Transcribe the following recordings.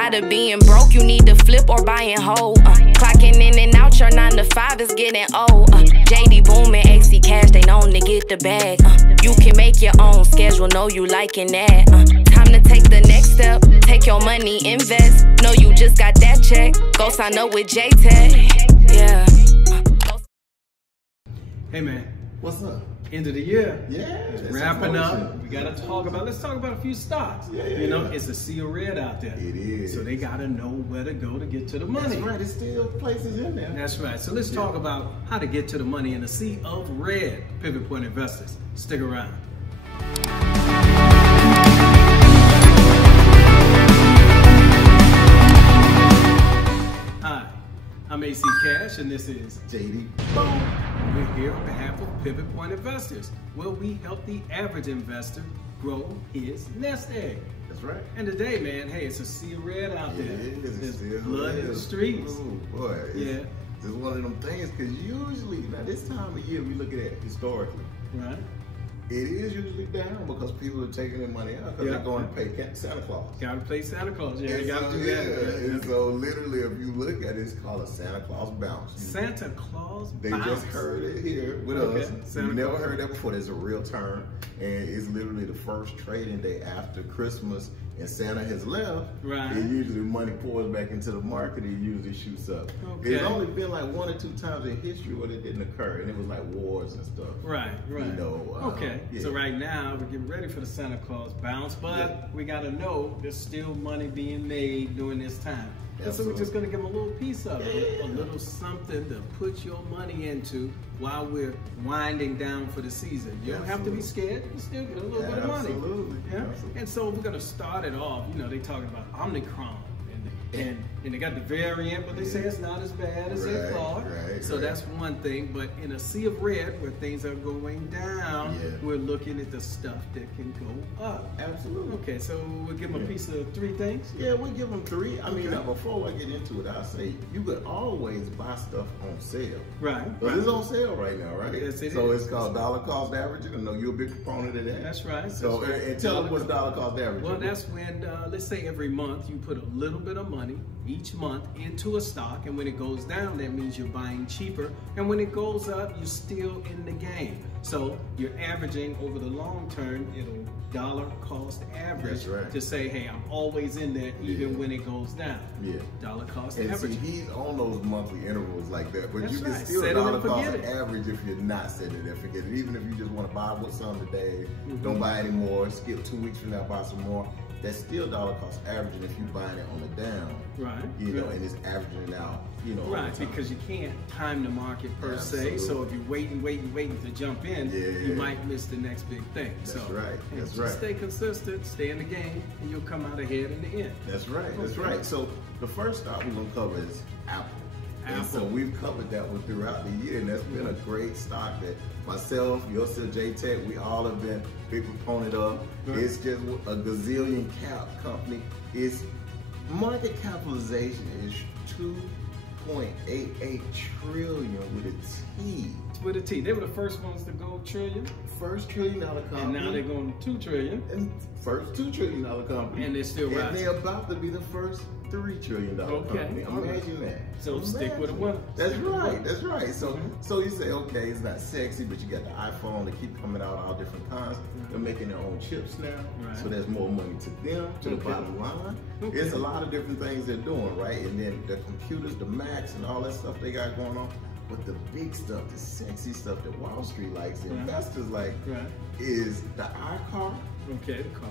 Tired of being broke, you need to flip or buy and hold. Clocking in and out, your 9 to 5 is getting old. JD Boom and AC Cash, they known to get the bag. You can make your own schedule, know you liking that. Time to take the next step, take your money, invest. Know you just got that check, go sign up with JTech. Yeah. Hey man, what's up? End of the year. Yeah, wrapping up. We gotta talk about. Let's talk about a few stocks. You know, it's a sea of red out there. It is. So they gotta know where to go to get to the money. That's right. There's still places in there. That's right. So let's talk about how to get to the money in a sea of red. Pivot Point Investors. Stick around. Hi, I'm AC Cash, and this is JD. Boom. We're here on behalf of Pivot Point Investors, where we help the average investor grow his nest egg. That's right. And today, man, hey, it's a sea of red out there. There's blood in the streets. Oh boy. Yeah. It's one of them things, because usually, now this time of year, we look at it historically. Right. It is usually down because people are taking their money out because they're going to pay Santa Claus. Got to pay Santa Claus. Yeah, you got to do that. And so literally, if you look at it, it's called a Santa Claus bounce. Santa Claus bounce. They just heard it here with us. You never heard that before. There's a real term, and it's literally the first trading day after Christmas and Santa has left. Right. And usually money pours back into the market. It usually shoots up. Okay. It's only been like 1 or 2 times in history where it didn't occur, and it was like wars and stuff. Right. Right. You know. Okay. Yeah. So right now we're getting ready for the Santa Claus bounce, but we got to know there's still money being made during this time. And so we're just going to give them a little piece of it, a little something to put your money into while we're winding down for the season. You don't have to be scared. You can still get a little bit of money. Absolutely. Yeah. And so we're going to start it off. You know, they talking about Omicron. And they got the variant, but they say it's not as bad as they thought. So that's one thing. But in a sea of red, where things are going down, we're looking at the stuff that can go up. Absolutely. Okay, so we'll give them a piece of 3 things? Yeah, we'll give them 3. I mean, now before I get into it, I'll say you could always buy stuff on sale. Right. But it's on sale right now, right? Yes, it so is. it's called dollar cost averaging. I know you're a big proponent of that. That's right. So and tell them what's dollar cost averaging. Well, that's when, let's say every month you put a little bit of money each month into a stock, and when it goes down, that means you're buying cheaper, and when it goes up, you're still in the game. So you're averaging over the long term, it'll dollar cost average to say, hey, I'm always in there even when it goes down. Yeah. Dollar cost average. See, he's on those monthly intervals like that, but you can still dollar cost average if you're not setting it and forget it. Even if you just want to buy what's on today, don't buy any more, skip 2 weeks from now, buy some more. That's still dollar cost averaging if you're buying it on the down. Right. You know, and it's averaging it out, you know. Right, because you can't time the market per se. So if you're waiting to jump in, you might miss the next big thing. That's right. That's right. Stay consistent, stay in the game, and you'll come out ahead in the end. That's right. That's right. So the first stock we're gonna cover is Apple. And so we've covered that one throughout the year, and that's been a great stock that myself, yourself, JTech, we all have been big proponent of. It's just a gazillion cap company. Its market capitalization is 2.88 trillion with a T. With a T. They were the first ones to go trillion. First $1 trillion company. And now they're going 2 trillion. And first $2 trillion company. And they're still rising. And they're about to be the first $3 trillion company. Imagine that. So stick with a winner. That's right. That's right. So so you say, okay, it's not sexy, but you got the iPhone. They keep coming out all different kinds. They're making their own chips now, so there's more money to them, to the bottom line. It's a lot of different things they're doing, right? And then the computers, the Macs, and all that stuff they got going on. But the big stuff, the sexy stuff that Wall Street likes, investors like, is the iCar. Okay, the car.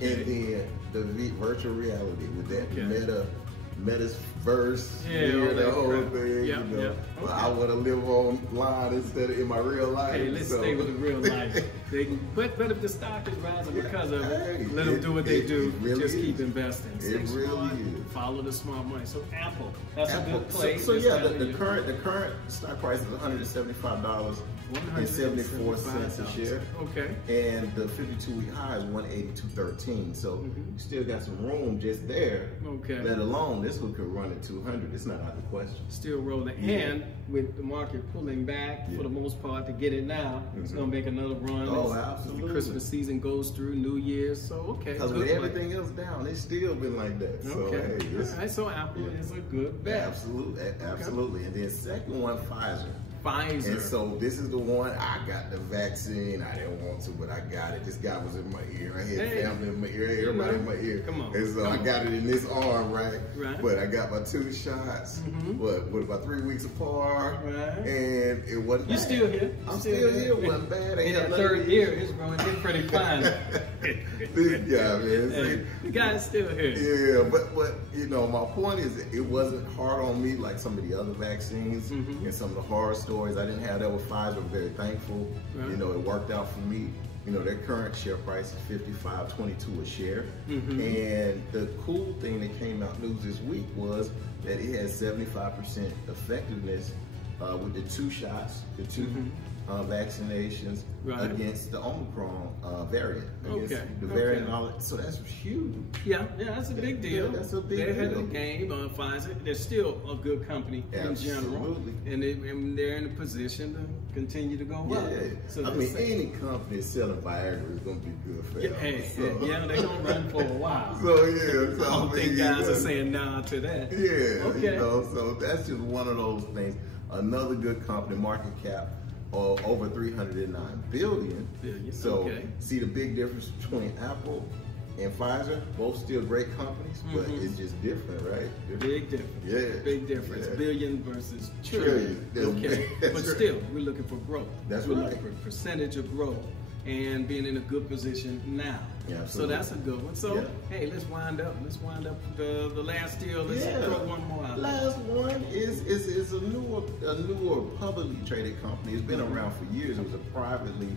And then the virtual reality with that Metaverse, the whole thing. You know. But I want to live online instead of in my real life. Hey, let's stay with the real life. But if the stock is rising because of it, let them do what they do. Really just keep investing. It really is. Follow the smart money. So Apple, that's a good place. So yeah, the current stock price is $175. 174 cents a share. Okay. And the 52-week high is 182.13. So you still got some room just there. Okay. Let alone this one could run at 200. It's not out of the question. Still rolling. And with the market pulling back for the most part to get it now, it's going to make another run. Oh, absolutely. The Christmas season goes through, New Year's. So, okay. Because with everything else down, it's still been like that. So, okay. hey, All right, so Apple is a good bet. Absolutely. Absolutely. And then second one, Pfizer. Pfizer. And so this is the one, I got the vaccine. I didn't want to, but I got it. This guy was in my ear. I had family in my ear, everybody in my ear. Come on. And so I got it in this arm, right? Right. But I got my 2 shots, but about 3 weeks apart. Right. And it wasn't You're bad. still here. I'm still here. It wasn't bad. In that third year, it's growing pretty fine. This guy, man. Hey, the guy's still here. Yeah, but you know, my point is it wasn't hard on me like some of the other vaccines and some of the horror stories. I didn't have that with Pfizer. I'm very thankful. Right. You know, it worked out for me. You know, their current share price is $55.22 a share. And the cool thing that came out news this week was that it has 75% effectiveness with the 2 shots, the 2 vaccinations against the Omicron variant. Against the variant, so that's huge. Yeah, that's a big deal. Yeah, that's a big deal. They're ahead of the game on Pfizer. They're still a good company in general. And they're in a position to continue to go up. So I mean, any company selling Viagra is going to be good for them. Yeah, they're going to run for a while. So I don't think guys are saying nah to that. You know, so that's just one of those things. Another good company, market cap over 309 billion. So see the big difference between Apple and Pfizer, both still great companies, but it's just different, right? Big difference. Yeah. Big difference. Billion versus trillion. But still, we're looking for growth. That's we're looking for percentage of growth and being in a good position now. So that's a good one. So hey, let's wind up. Let's wind up the last deal. Let's throw one more out. Last one is a newer publicly traded company. It's been around for years. It was a privately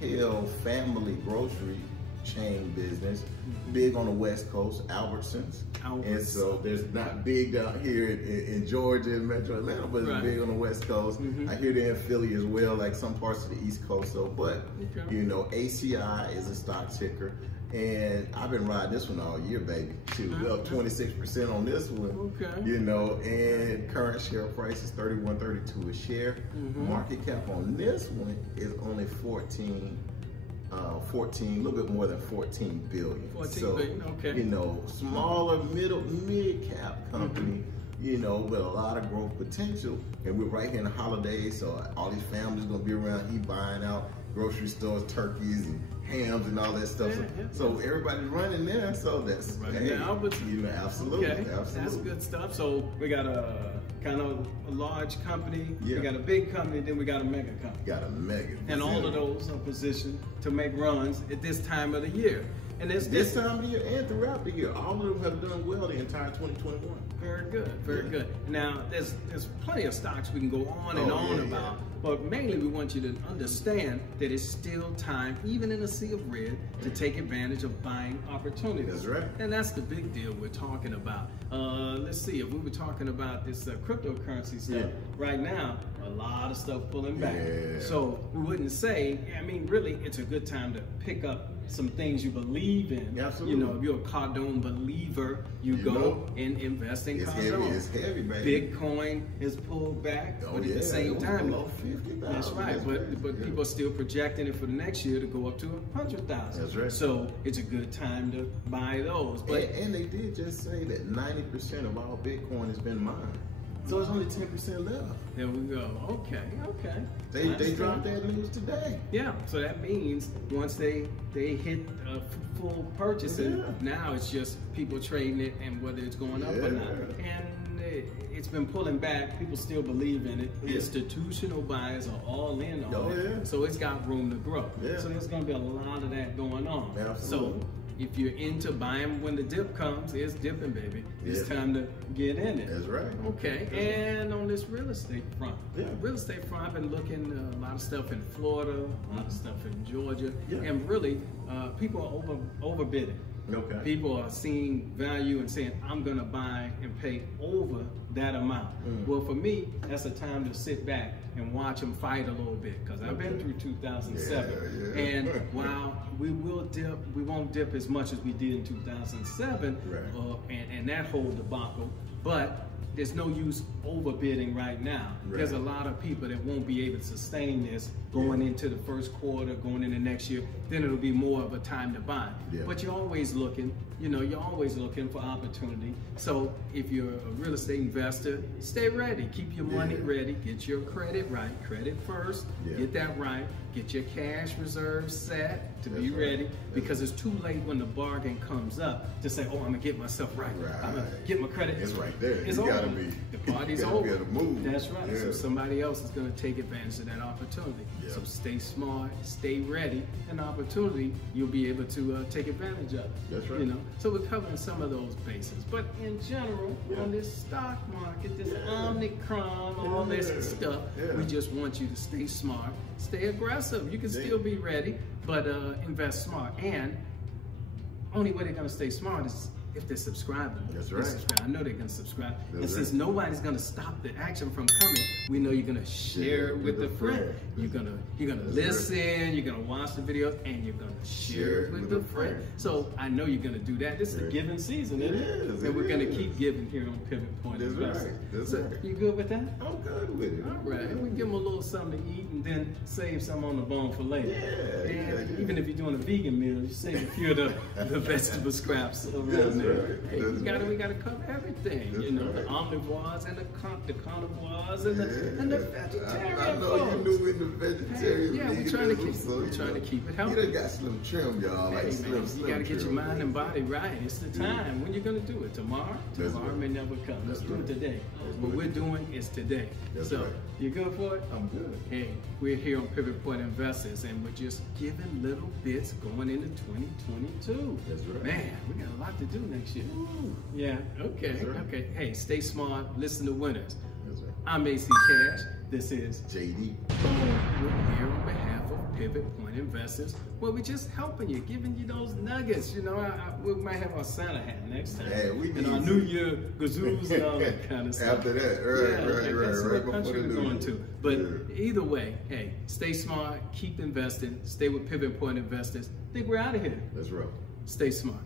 held family grocery chain business, big on the West Coast, Albertsons. And so there's not big down here in Georgia and Metro Atlanta, but it's big on the West Coast. I hear they're in Philly as well, like some parts of the East Coast. So, but you know, ACI is a stock ticker. And I've been riding this one all year, baby. Shoot, we're up 26% on this one. You know, and current share price is $31.32 a share. Market cap on this one is only 14, a little bit more than 14 billion. 14 billion, you know, smaller, mid-cap company, you know, with a lot of growth potential. And we're right here in the holidays, so all these families gonna be around here buying out grocery stores, turkeys and hams and all that stuff. So everybody's running there, so that's absolutely. That's good stuff. So we got a kind of a large company, we got a big company, then we got a mega company. And all of those are positioned to make runs at this time of the year. And this time of the year and throughout the year, all of them have done well the entire 2021. Very good, very good. Now, there's plenty of stocks we can go on and on about, but mainly we want you to understand that it's still time, even in a sea of red, to take advantage of buying opportunities. That's right. And that's the big deal we're talking about. Let's see, if we were talking about this cryptocurrency stuff, right now, a lot of stuff pulling back. So we wouldn't say, I mean, really, it's a good time to pick up some things you believe in. Absolutely. You know, if you're a Cardone believer, you go and invest in Cardone. It's heavy, baby. Bitcoin is pulled back, but at the same time, below 50,000. That's right. But people are still projecting it for the next year to go up to 100,000. That's right. So it's a good time to buy those. But and they did just say that 90% of all Bitcoin has been mined. So it's only 10% left. There we go. Okay. They dropped that news today. Yeah. So that means once they hit full purchasing, now it's just people trading it and whether it's going up or not. And it's been pulling back. People still believe in it. Institutional buyers are all in on it. So it's got room to grow. So there's going to be a lot of that going on. Absolutely. So if you're into buying when the dip comes, it's dipping, baby. It's time to get in it. That's right. Okay, and on this real estate front, I've been looking at a lot of stuff in Florida, a lot of stuff in Georgia, and really, people are overbidding. Okay. People are seeing value and saying, I'm gonna buy and pay over that amount. Well, for me, that's a time to sit back and watch them fight a little bit, because I've been through 2007. Yeah. And while we will dip, we won't dip as much as we did in 2007, and that whole debacle, but there's no use overbidding right now. There's a lot of people that won't be able to sustain this going into the first quarter, going into next year. Then it'll be more of a time to buy. But you're always looking, you're always looking for opportunity. So if you're a real estate investor, stay ready. Keep your money ready. Get your credit right. Credit first. Get that right. Get your cash reserves set to be ready, because it's too late when the bargain comes up to say, oh, I'm gonna get myself right. I'm gonna get my credit. It's right there. It's you over. Gotta be, The party's over. You gotta be able to move. That's right. So somebody else is gonna take advantage of that opportunity. So stay smart, stay ready, and opportunity you'll be able to take advantage of. That's right. So we're covering some of those bases. But in general, on this stock market, this Omicron, all this stuff, we just want you to stay smart, stay aggressive. You can still be ready, but invest smart. And only way they're gonna stay smart is if they're subscribing. That's right. I know they're gonna subscribe. That's and since nobody's gonna stop the action from coming, we know you're gonna share it with a friend. You're gonna listen, you're gonna watch the videos, and you're gonna share it with a friend. So I know you're gonna do that. This is a giving season, isn't it? And we're gonna keep giving here on Pivot Point Investing. That's so right. You good with that? I'm good with it. All right. We give them a little something to eat and then save some on the bone for later. Even if you're doing a vegan meal, you save a few of the vegetable scraps around there. Right. Hey, we gotta cover everything. The omnivores and the carnivores and the vegetarian. I know folks. you knew in the vegetarian. We're trying to keep it healthy. You done got slim trim, y'all. Like slim. You gotta get your mind and body right. It's the time. When you're gonna do it? Tomorrow? Tomorrow may never come. Let's do it today. What we're doing is today. So you good for it? I'm good. Hey, we're here on Pivot Point Investors, and we're just giving little bits going into 2022. That's right. Man, we got a lot to do next year. Ooh. Yeah, okay, okay. Hey, stay smart, listen to winners. That's right. I'm AC Cash. This is JD. We're here on behalf of Pivot Point Investors, where we're just helping you, giving you those nuggets. We might have our Santa hat next time. Hey, we need and our New Year gazoos and all that kind of stuff. After that, right. That's what country we're going to. But either way, hey, stay smart, keep investing, stay with Pivot Point Investors. I think we're out of here. That's right. Stay smart.